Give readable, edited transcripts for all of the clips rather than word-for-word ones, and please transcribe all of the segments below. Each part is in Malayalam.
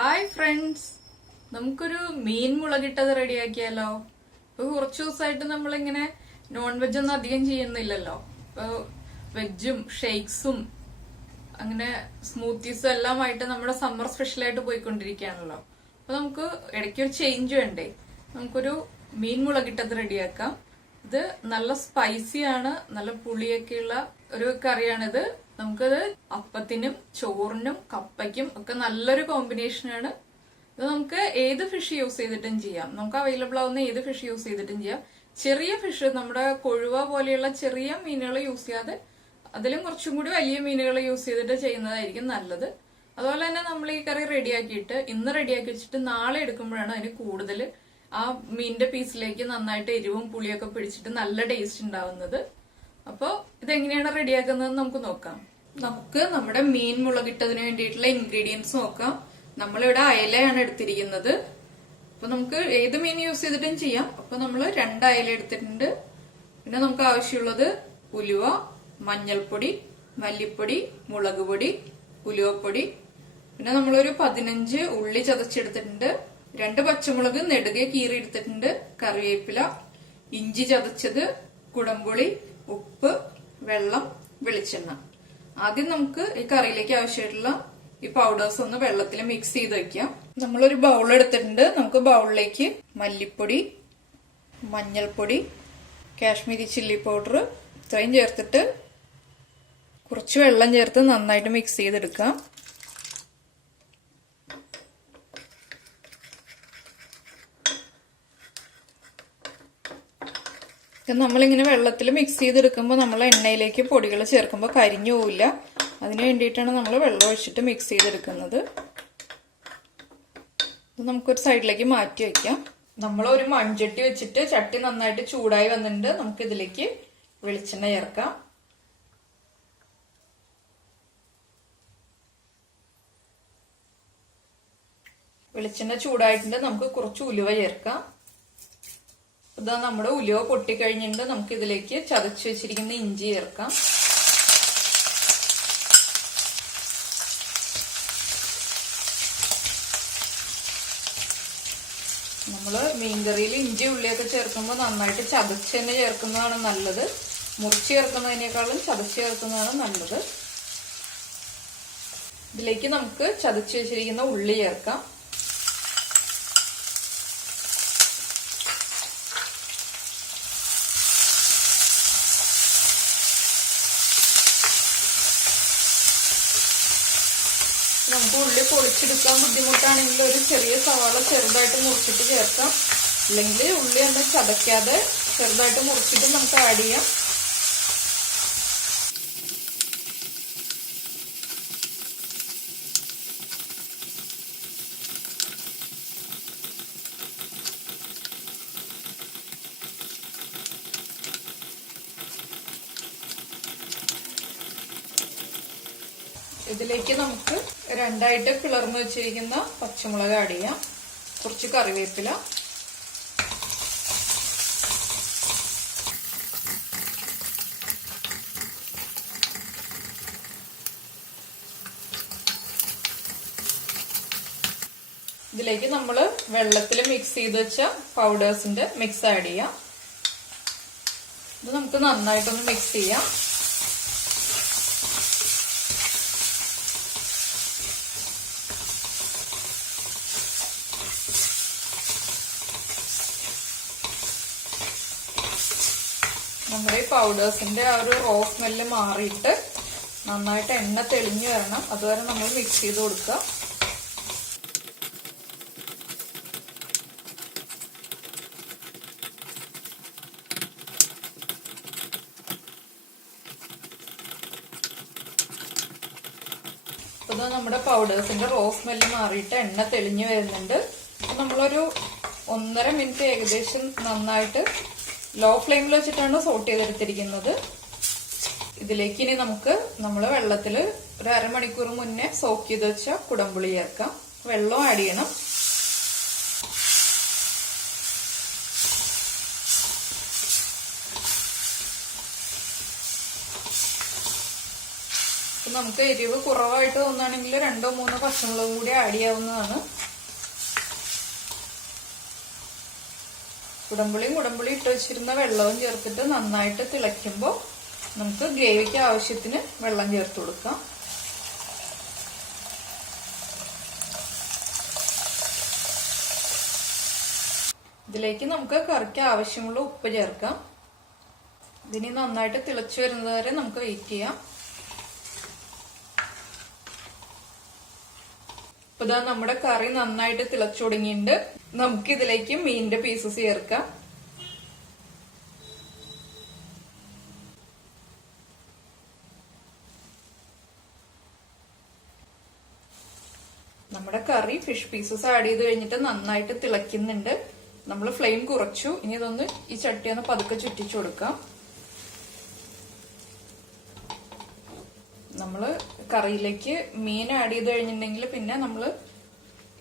ഹായ് ഫ്രണ്ട്സ്, നമുക്കൊരു മീൻ മുളകിട്ടത് റെഡിയാക്കിയാലോ? ഇപ്പൊ കുറച്ചു ദിവസമായിട്ട് നമ്മളിങ്ങനെ നോൺ വെജ് ഒന്നും അധികം ചെയ്യുന്നില്ലല്ലോ. ഇപ്പൊ വെജും ഷെയ്ക്സും അങ്ങനെ സ്മൂത്തീസും എല്ലാമായിട്ട് നമ്മുടെ സമ്മർ സ്പെഷ്യലായിട്ട് പോയിക്കൊണ്ടിരിക്കുകയാണല്ലോ. അപ്പൊ നമുക്ക് ഇടയ്ക്കൊരു ചേഞ്ച് വേണ്ടേ? നമുക്കൊരു മീൻ മുളകിട്ടത് റെഡിയാക്കാം. ഇത് നല്ല സ്പൈസിയാണ്, നല്ല പുളിയൊക്കെയുള്ള ഒരു കറിയാണിത്. നമുക്കത് അപ്പത്തിനും ചോറിനും കപ്പയ്ക്കും ഒക്കെ നല്ലൊരു കോമ്പിനേഷനാണ്. ഇത് നമുക്ക് ഏത് ഫിഷ് യൂസ് ചെയ്തിട്ടും ചെയ്യാം. നമുക്ക് അവൈലബിൾ ആവുന്ന ഏത് ഫിഷ് യൂസ് ചെയ്തിട്ടും ചെയ്യാം. ചെറിയ ഫിഷ്, നമ്മുടെ കൊഴുവ പോലെയുള്ള ചെറിയ മീനുകൾ യൂസ് ചെയ്യാതെ അതിലും കുറച്ചും കൂടി വലിയ മീനുകൾ യൂസ് ചെയ്തിട്ട് ചെയ്യുന്നതായിരിക്കും നല്ലത്. അതുപോലെ തന്നെ നമ്മൾ ഈ കറി റെഡിയാക്കിയിട്ട് ഇന്ന് റെഡിയാക്കി വെച്ചിട്ട് നാളെ എടുക്കുമ്പോഴാണ് അതിന് കൂടുതൽ ആ മീനിന്റെ പീസിലേക്ക് നന്നായിട്ട് എരിവും പുളിയൊക്കെ പിടിച്ചിട്ട് നല്ല ടേസ്റ്റ് ഉണ്ടാവുന്നത്. അപ്പൊ ഇതെങ്ങനെയാണ് റെഡിയാക്കുന്നത് നമുക്ക് നോക്കാം. നമുക്ക് നമ്മുടെ മീൻ മുളകിട്ടതിന് വേണ്ടിയിട്ടുള്ള ഇൻഗ്രീഡിയൻസ് നോക്കാം. നമ്മളിവിടെ അയലയാണ് എടുത്തിരിക്കുന്നത്. അപ്പൊ നമുക്ക് ഏത് മീൻ യൂസ് ചെയ്തിട്ടും ചെയ്യാം. അപ്പൊ നമ്മൾ 2 അയല എടുത്തിട്ടുണ്ട്. പിന്നെ നമുക്ക് ആവശ്യമുള്ളത് ഉലുവ, മഞ്ഞൾപ്പൊടി, മല്ലിപ്പൊടി, മുളക് പൊടി, ഉലുവപ്പൊടി. പിന്നെ നമ്മളൊരു 15 ഉള്ളി ചതച്ചെടുത്തിട്ടുണ്ട്. 2 പച്ചമുളക് നെടുകെ കീറി എടുത്തിട്ടുണ്ട്. കറിവേപ്പില, ഇഞ്ചി ചതച്ചത്, കുടംപുളി, ഉപ്പ്, വെള്ളം, വെളിച്ചെണ്ണ. ആദ്യം നമുക്ക് ഈ കറിയിലേക്ക് ആവശ്യമായിട്ടുള്ള ഈ പൗഡേഴ്സ് ഒന്ന് വെള്ളത്തിൽ മിക്സ് ചെയ്ത് വെക്കാം. നമ്മളൊരു ബൗൾ എടുത്തിട്ടുണ്ട്. നമുക്ക് ബൗളിലേക്ക് മല്ലിപ്പൊടി, മഞ്ഞൾപ്പൊടി, കാശ്മീരി ചില്ലി പൗഡർ ഇത്രയും ചേർത്തിട്ട് കുറച്ച് വെള്ളം ചേർത്ത് നന്നായിട്ട് മിക്സ് ചെയ്തെടുക്കാം. നമ്മളിങ്ങനെ വെള്ളത്തിൽ മിക്സ് ചെയ്തെടുക്കുമ്പോൾ നമ്മൾ എണ്ണയിലേക്ക് പൊടികൾ ചേർക്കുമ്പോൾ കരിഞ്ഞു പോവില്ല. അതിന് വേണ്ടിയിട്ടാണ് നമ്മൾ വെള്ളം ഒഴിച്ചിട്ട് മിക്സ് ചെയ്തെടുക്കുന്നത്. നമുക്കൊരു സൈഡിലേക്ക് മാറ്റി വയ്ക്കാം. നമ്മളൊരു മൺചട്ടി വെച്ചിട്ട് ചട്ടി നന്നായിട്ട് ചൂടായി വന്നിട്ടുണ്ട്. നമുക്കിതിലേക്ക് വെളിച്ചെണ്ണ ചേർക്കാം. വെളിച്ചെണ്ണ ചൂടായിട്ടുണ്ട്. നമുക്ക് കുറച്ച് ഉലുവ ചേർക്കാം. ഇതാ നമ്മുടെ ഉലുവ പൊട്ടിക്കഴിഞ്ഞിട്ട് നമുക്ക് ഇതിലേക്ക് ചതച്ച് വെച്ചിരിക്കുന്ന ഇഞ്ചി ചേർക്കാം. നമ്മള് മീൻകറിയിൽ ഇഞ്ചി ഉള്ളിയൊക്കെ ചേർക്കുമ്പോൾ നന്നായിട്ട് ചതച്ച് തന്നെ ചേർക്കുന്നതാണ് നല്ലത്. മുറിച്ച് ചേർക്കുന്നതിനേക്കാളും ചതച്ച് ചേർക്കുന്നതാണ് നല്ലത്. ഇതിലേക്ക് നമുക്ക് ചതച്ച് വെച്ചിരിക്കുന്ന ഉള്ളി ചേർക്കാം. നമുക്ക് ഉള്ളി പൊളിച്ചെടുക്കാൻ ബുദ്ധിമുട്ടാണെങ്കിൽ ഒരു ചെറിയ സവാള ചെറുതായിട്ട് മുറിച്ചിട്ട് ചേർക്കാം. അല്ലെങ്കിൽ ഉള്ളി ഒന്ന് ചതയ്ക്കാതെ ചെറുതായിട്ട് മുറിച്ചിട്ട് നമുക്ക് ആഡ് ചെയ്യാം. ഇതിലേക്ക് നമുക്ക് 2 പിളർന്ന് വെച്ചിരിക്കുന്ന പച്ചമുളക് ആഡ് ചെയ്യാം. കുറച്ച് കറിവേപ്പില, ഇതിലേക്ക് നമ്മൾ വെള്ളത്തിൽ മിക്സ് ചെയ്ത് വെച്ച പൗഡേഴ്സിന്റെ മിക്സ് ആഡ് ചെയ്യാം. ഇത് നമുക്ക് നന്നായിട്ടൊന്ന് മിക്സ് ചെയ്യാം. നമ്മുടെ ഈ പൗഡേഴ്സിന്റെ ആ ഒരു റോ സ്മെല്ല് മാറിയിട്ട് നന്നായിട്ട് എണ്ണ തെളിഞ്ഞു വരണം. അതുവരെ നമ്മൾ മിക്സ് ചെയ്ത് കൊടുക്കുക. അപ്പോൾ നമ്മുടെ പൗഡേഴ്സിന്റെ റോ സ്മെല്ല് മാറിയിട്ട് എണ്ണ തെളിഞ്ഞു വരുന്നുണ്ട്. നമ്മളൊരു 1.5 മിനിറ്റ് ഏകദേശം നന്നായിട്ട് ലോ ഫ്ലെയിമിൽ വെച്ചിട്ടാണ് സോട്ട് ചെയ്തെടുത്തിരിക്കുന്നത്. ഇതിലേക്ക് ഇനി നമുക്ക് നമ്മൾ വെള്ളത്തിൽ ഒരു അരമണിക്കൂർ മുന്നേ സോക്ക് ചെയ്ത് വെച്ച കുടംപുളി ചേർക്കാം. വെള്ളം ആഡ് ചെയ്യണം. നമുക്ക് എരിവ് കുറവായിട്ട് തോന്നുകയാണെങ്കിൽ 2-3 പച്ചമുളകും കൂടി ആഡ് ചെയ്യാവുന്നതാണ്. കുടംപുളി ഇട്ട് വെച്ചിരുന്ന വെള്ളവും ചേർത്തിട്ട് നന്നായിട്ട് തിളയ്ക്കുമ്പോൾ നമുക്ക് ഗ്രേവിക്ക് ആവശ്യത്തിന് വെള്ളം ചേർത്ത് കൊടുക്കാം. ഇതിലേക്ക് നമുക്ക് കറിക്ക് ആവശ്യമുള്ള ഉപ്പ് ചേർക്കാം. ഇതിനി നന്നായിട്ട് തിളച്ചു വരുന്നത് വരെ നമുക്ക് വെയിറ്റ് ചെയ്യാം. ഇപ്പൊ ഇതാ നമ്മുടെ കറി നന്നായിട്ട് തിളച്ചു തുടങ്ങിയിട്ടുണ്ട്. നമുക്ക് ഇതിലേക്ക് മീനിന്റെ പീസസ് ചേർക്കാം. നമ്മുടെ കറി ഫിഷ് പീസസ് ആഡ് ചെയ്ത് കഴിഞ്ഞിട്ട് നന്നായിട്ട് തിളയ്ക്കുന്നുണ്ട്. നമ്മൾ ഫ്ലെയിം കുറച്ചു. ഇനി ഇതൊന്ന് ഈ ചട്ടിയൊന്ന് പതുക്കെ ചുറ്റിച്ചു കൊടുക്കാം. നമ്മള് കറിയിലേക്ക് മീൻ ആഡ് ചെയ്ത് കഴിഞ്ഞിട്ടുണ്ടെങ്കിൽ പിന്നെ നമ്മള്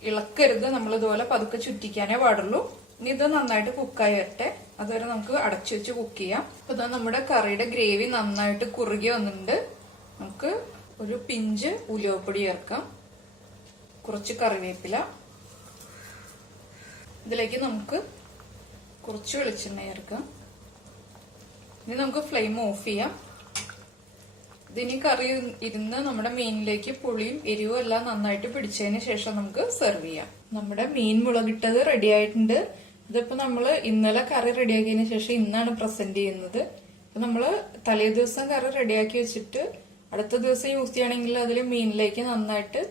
ഇളക്കരുത്. നമ്മൾ ഇതുപോലെ പതുക്കെ ചുറ്റിക്കാനേ പാടുള്ളൂ. ഇനി ഇത് നന്നായിട്ട് കുക്കായി വരട്ടെ. അതുവരെ നമുക്ക് അടച്ചു വെച്ച് കുക്ക് ചെയ്യാം. അപ്പൊ ഇതാ നമ്മുടെ കറിയുടെ ഗ്രേവി നന്നായിട്ട് കുറുകി വന്നിട്ടുണ്ട്. നമുക്ക് ഒരു പിഞ്ച് ഉലുവപ്പൊടി ചേർക്കാം, കുറച്ച് കറിവേപ്പില, ഇതിലേക്ക് നമുക്ക് കുറച്ച് വെളിച്ചെണ്ണ ചേർക്കാം. ഇനി നമുക്ക് ഫ്ലെയിം ഓഫ് ചെയ്യാം. ഇതിനി കറി ഇരുന്ന് നമ്മുടെ മീനിലേക്ക് പുളിയും എരിവും എല്ലാം നന്നായിട്ട് പിടിച്ചതിന് ശേഷം നമുക്ക് സെർവ് ചെയ്യാം. നമ്മുടെ മീൻ മുളകിട്ടത് റെഡി ആയിട്ടുണ്ട്. ഇതിപ്പോ നമ്മള് ഇന്നലെ കറി റെഡിയാക്കിയതിന് ശേഷം ഇന്നാണ് പ്രസന്റ് ചെയ്യുന്നത്. ഇപ്പൊ നമ്മള് തലേ ദിവസം കറി റെഡിയാക്കി വെച്ചിട്ട് അടുത്ത ദിവസം യൂസ് ചെയ്യണമെങ്കിൽ അതിൽ മീനിലേക്ക് നന്നായിട്ട്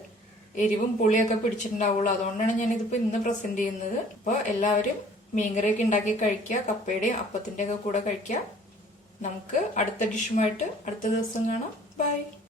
എരിവും പുളിയൊക്കെ പിടിച്ചിട്ടുണ്ടാവുള്ളൂ. അതുകൊണ്ടാണ് ഞാൻ ഇതിപ്പോ ഇന്ന് പ്രസന്റ് ചെയ്യുന്നത്. അപ്പൊ എല്ലാവരും മീൻകറിയൊക്കെ ഉണ്ടാക്കി കഴിക്കുക. കപ്പയുടെയും അപ്പത്തിന്റെ ഒക്കെ കൂടെ കഴിക്കുക. നമുക്ക് അടുത്ത ഡിഷുമായിട്ട് അടുത്ത ദിവസം കാണാം. ബൈ.